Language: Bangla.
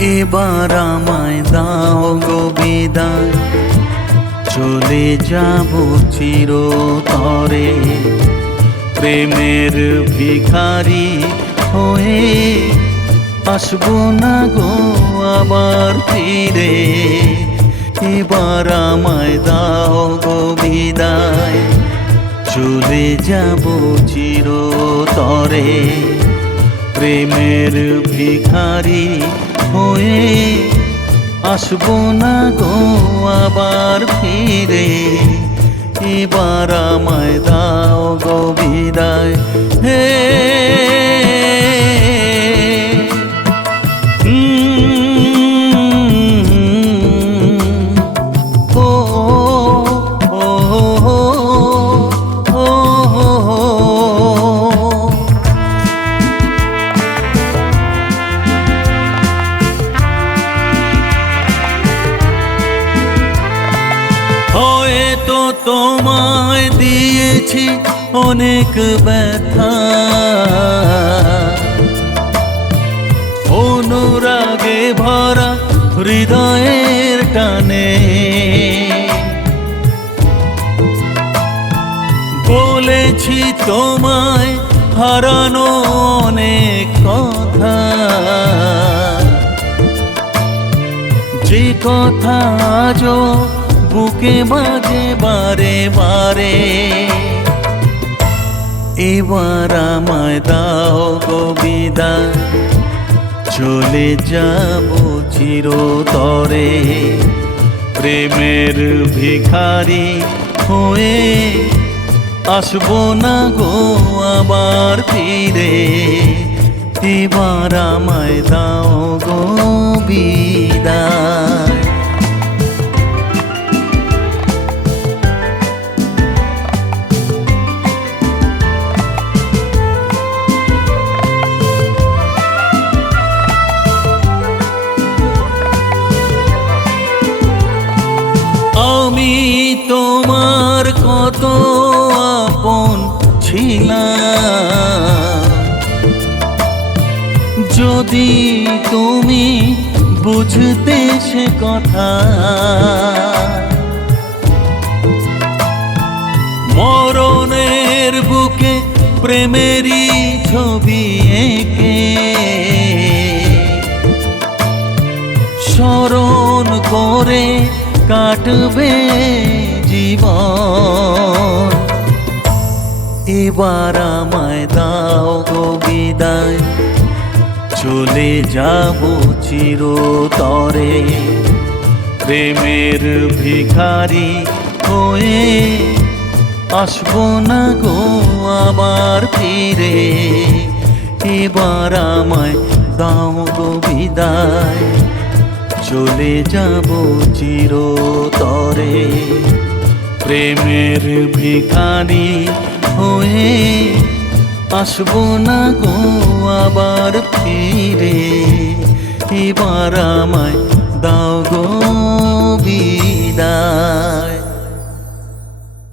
এবার আমায় দাও গো বিদায়। চলে যাব চিরতরে। প্রেমের ভিখারি হয়ে আসব না গো আবার ফিরে। এবার আমায় দাও গো বিদায়। চলে যাব চিরতরে। প্রেমের ভিখারি হয়ে আসব না গো আবার ফিরে। এবার আমায় দাও গো বিদায়। হে তোমায় দিয়েছি অনেক ব্যথা। অনুরাগে ভরা হৃদয়ের টানে। বলেছি তোমায় হারানো অনেক কথা। যে কথা আজও বুকে বাজে বারে বারে। এবার আমায় দাও গো বিদায়। চলে যাব চিরতরে। প্রেমের ভিখারি হয়ে আসব না গো আবার ফিরে। এবার আমায় দাও যদি তুমি বুঝতে সে কথা, মরণের বুকে প্রেমেরই ছবি এঁকে, স্মরণ করে কাটবে জীবন। এবার আমায় দাও গো বিদায় চলে যাব চিরতরে। প্রেমের ভিখারি হয়ে আসব না গো আবার ফিরে। এবার আমায় দাও গো বিদায়। চলে যাব চিরতরে। প্রেমের ভিখারি হয়ে আসব না গো আবার ফিরে। এবার আমায়